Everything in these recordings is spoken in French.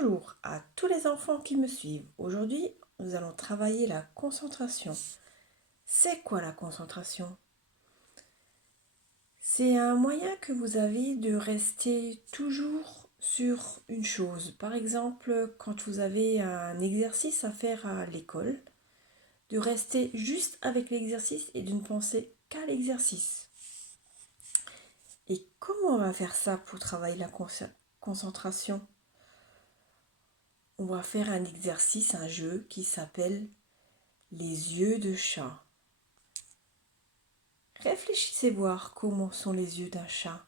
Bonjour à tous les enfants qui me suivent. Aujourd'hui, nous allons travailler la concentration. C'est quoi la concentration? C'est un moyen que vous avez de rester toujours sur une chose. Par exemple, quand vous avez un exercice à faire à l'école, de rester juste avec l'exercice et de ne penser qu'à l'exercice. Et comment on va faire ça pour travailler la concentration? On va faire un exercice, un jeu qui s'appelle les yeux de chat. Réfléchissez voir comment sont les yeux d'un chat.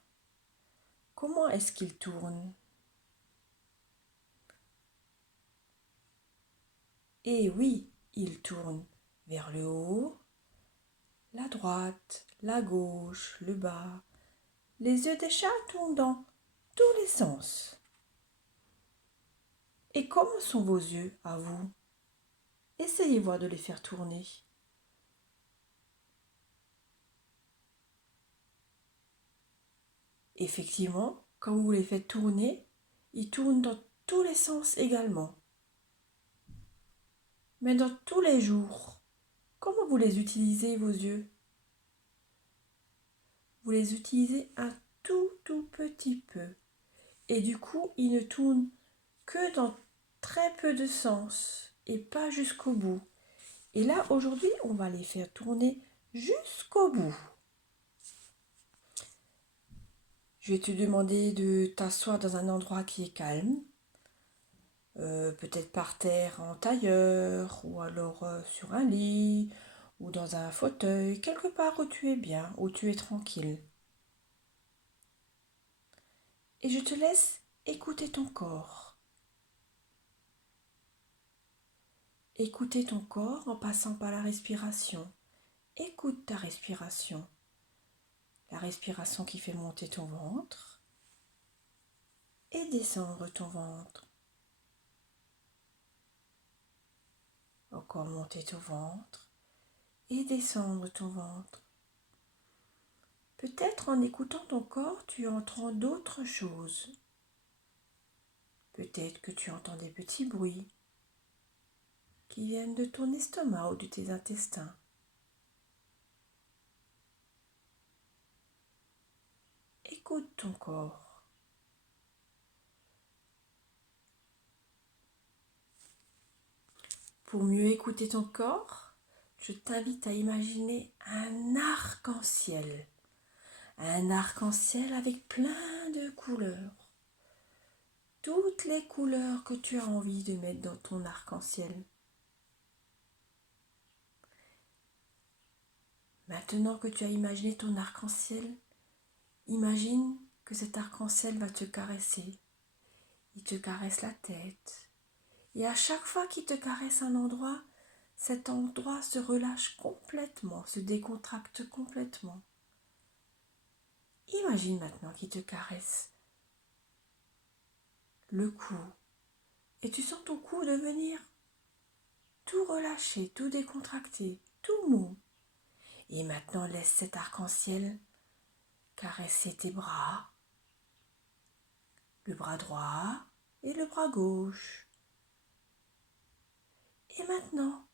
Comment est-ce qu'ils tournent? Eh oui, ils tournent vers le haut, la droite, la gauche, le bas. Les yeux des chats tournent dans tous les sens. Et comment sont vos yeux à vous? Essayez voir de les faire tourner. Effectivement, quand vous les faites tourner, ils tournent dans tous les sens également. Mais dans tous les jours, comment vous les utilisez, vos yeux? Vous les utilisez un tout petit peu. Et du coup, ils ne tournent que dans très peu de sens et pas jusqu'au bout. Et là, aujourd'hui, on va les faire tourner jusqu'au bout. Je vais te demander de t'asseoir dans un endroit qui est calme. Peut-être par terre en tailleur ou alors sur un lit ou dans un fauteuil, quelque part où tu es bien, où tu es tranquille. Et je te laisse écouter ton corps. Écouter ton corps en passant par la respiration. Écoute ta respiration. La respiration qui fait monter ton ventre et descendre ton ventre. Encore monter ton ventre et descendre ton ventre. Peut-être en écoutant ton corps, tu entends d'autres choses. Peut-être que tu entends des petits bruits qui viennent de ton estomac ou de tes intestins. Écoute ton corps. Pour mieux écouter ton corps, je t'invite à imaginer un arc-en-ciel. Un arc-en-ciel avec plein de couleurs. Toutes les couleurs que tu as envie de mettre dans ton arc-en-ciel. Maintenant que tu as imaginé ton arc-en-ciel, imagine que cet arc-en-ciel va te caresser. Il te caresse la tête. Et à chaque fois qu'il te caresse un endroit, cet endroit se relâche complètement, se décontracte complètement. Imagine maintenant qu'il te caresse le cou. Et tu sens ton cou devenir tout relâché, tout décontracté, tout mou. Et maintenant laisse cet arc-en-ciel caresser tes bras, le bras droit et le bras gauche. Et maintenant,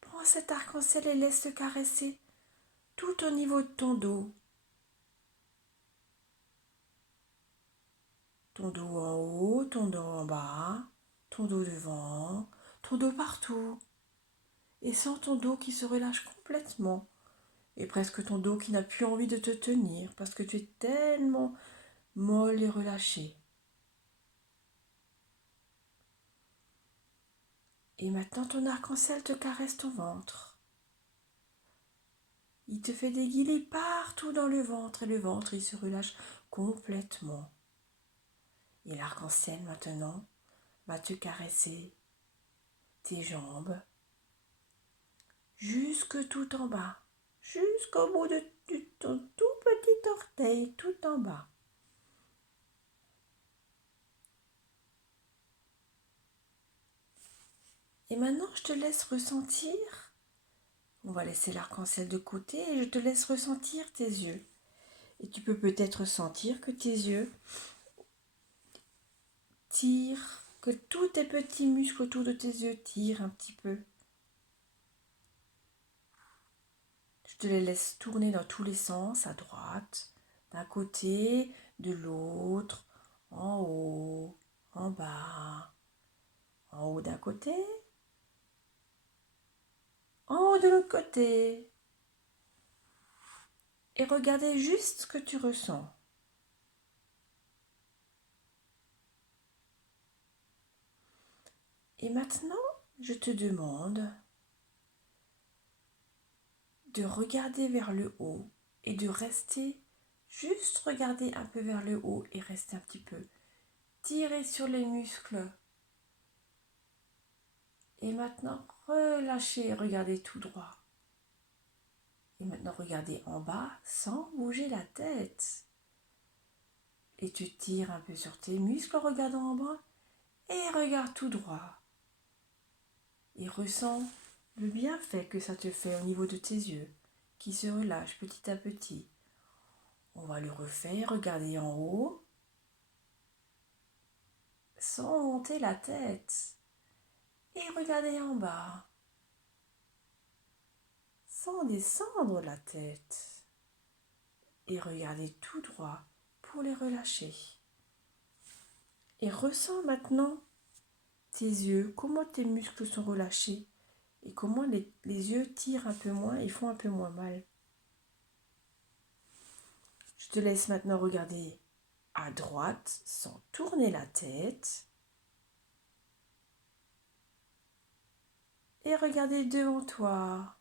prends cet arc-en-ciel et laisse-le caresser tout au niveau de ton dos. Ton dos en haut, ton dos en bas, ton dos devant, ton dos partout. Et sens ton dos qui se relâche complètement. Et presque ton dos qui n'a plus envie de te tenir parce que tu es tellement molle et relâchée. Et maintenant ton arc-en-ciel te caresse ton ventre. Il te fait des guillis partout dans le ventre et le ventre il se relâche complètement. Et l'arc-en-ciel maintenant va te caresser tes jambes jusque tout en bas, jusqu'au bout de ton tout petit orteil tout en bas. Et maintenant je te laisse ressentir, on va laisser l'arc-en-ciel de côté et je te laisse ressentir tes yeux. Et tu peux peut-être sentir que tes yeux tirent que tous tes petits muscles autour de tes yeux tirent un petit peu. Je te les laisse tourner dans tous les sens, à droite, d'un côté, de l'autre, en haut, en bas, en haut d'un côté, en haut de l'autre côté. Et regardez juste ce que tu ressens. Et maintenant, je te demande de regarder vers le haut et de rester, juste regarder un peu vers le haut et rester un petit peu. Tirer sur les muscles. Et maintenant, relâchez et regardez tout droit. Et maintenant, regardez en bas sans bouger la tête. Et tu tires un peu sur tes muscles en regardant en bas et regarde tout droit. Et ressens le bienfait que ça te fait au niveau de tes yeux, qui se relâchent petit à petit. On va le refaire, regardez en haut, sans monter la tête. Et regardez en bas, sans descendre la tête. Et regardez tout droit pour les relâcher. Et ressens maintenant tes yeux, comment tes muscles sont relâchés et comment les yeux tirent un peu moins et font un peu moins mal. Je te laisse maintenant regarder à droite sans tourner la tête et regarder devant toi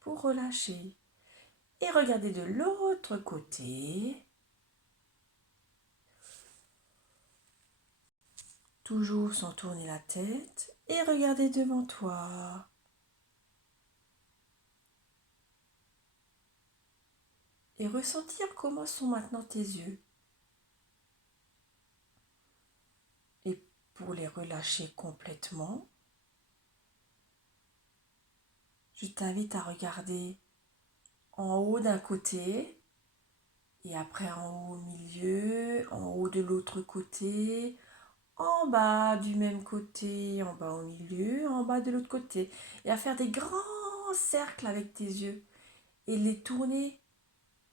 pour relâcher. Et regarder de l'autre côté, toujours sans tourner la tête et regarder devant toi. Et ressentir comment sont maintenant tes yeux. Et pour les relâcher complètement, je t'invite à regarder en haut d'un côté et après en haut au milieu, en haut de l'autre côté, en bas du même côté, en bas au milieu, en bas de l'autre côté. Et à faire des grands cercles avec tes yeux et les tourner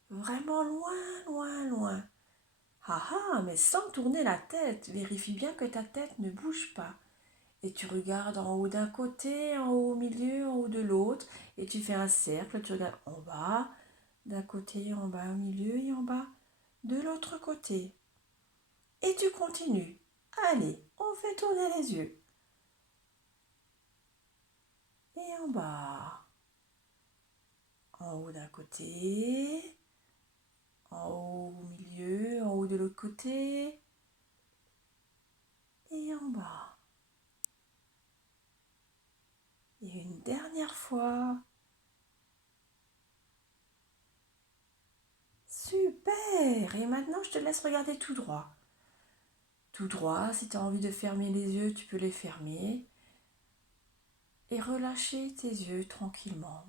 vraiment loin, loin, loin. Ah ah, mais sans tourner la tête. Vérifie bien que ta tête ne bouge pas. Et tu regardes en haut d'un côté, en haut au milieu, en haut de l'autre. Et tu fais un cercle, tu regardes en bas, d'un côté, en bas au milieu et en bas de l'autre côté. Et tu continues. Allez, on fait tourner les yeux. Et en bas, en haut d'un côté, en haut au milieu, en haut de l'autre côté. Et en bas. Et une dernière fois. Super! Et maintenant, je te laisse regarder tout droit. Tout droit, si tu as envie de fermer les yeux, tu peux les fermer. Et relâcher tes yeux tranquillement.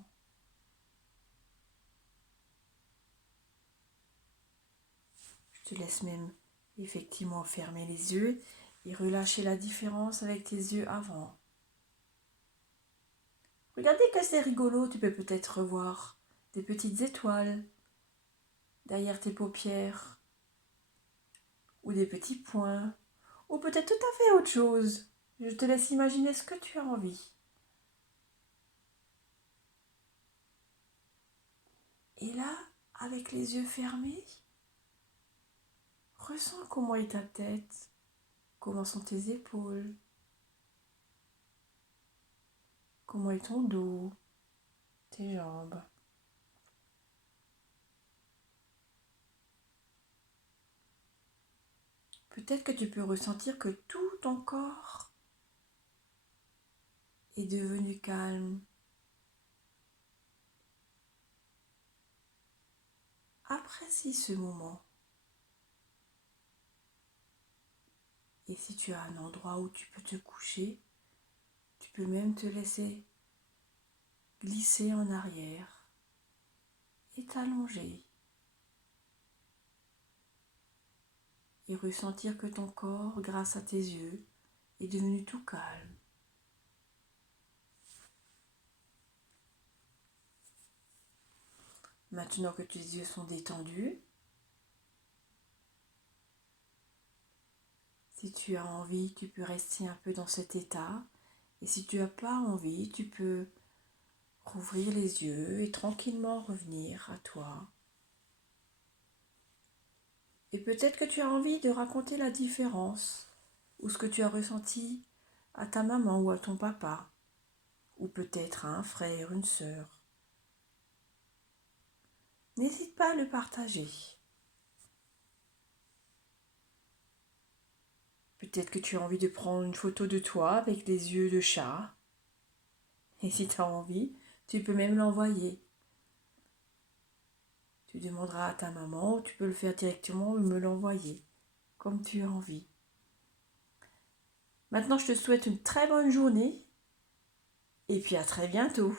Je te laisse même effectivement fermer les yeux et relâcher la différence avec tes yeux avant. Regardez que c'est rigolo, tu peux peut-être revoir des petites étoiles derrière tes paupières ou des petits points ou peut-être tout à fait autre chose. Je te laisse imaginer ce que tu as envie. Et là, avec les yeux fermés, ressens comment est ta tête, comment sont tes épaules, comment est ton dos, tes jambes. Peut-être que tu peux ressentir que tout ton corps est devenu calme. Apprécie ce moment. Et si tu as un endroit où tu peux te coucher, tu peux même te laisser glisser en arrière et t'allonger. et ressentir que ton corps, grâce à tes yeux, est devenu tout calme. Maintenant que tes yeux sont détendus, si tu as envie, tu peux rester un peu dans cet état. Et si tu n'as pas envie, tu peux rouvrir les yeux et tranquillement revenir à toi. Et peut-être que tu as envie de raconter la différence ou ce que tu as ressenti à ta maman ou à ton papa, ou peut-être à un frère, une sœur. N'hésite pas à le partager. Peut-être que tu as envie de prendre une photo de toi avec des yeux de chat. Et si tu as envie, tu peux même l'envoyer. Tu demanderas à ta maman ou tu peux le faire directement ou me l'envoyer, comme tu as envie. Maintenant, je te souhaite une très bonne journée et puis à très bientôt.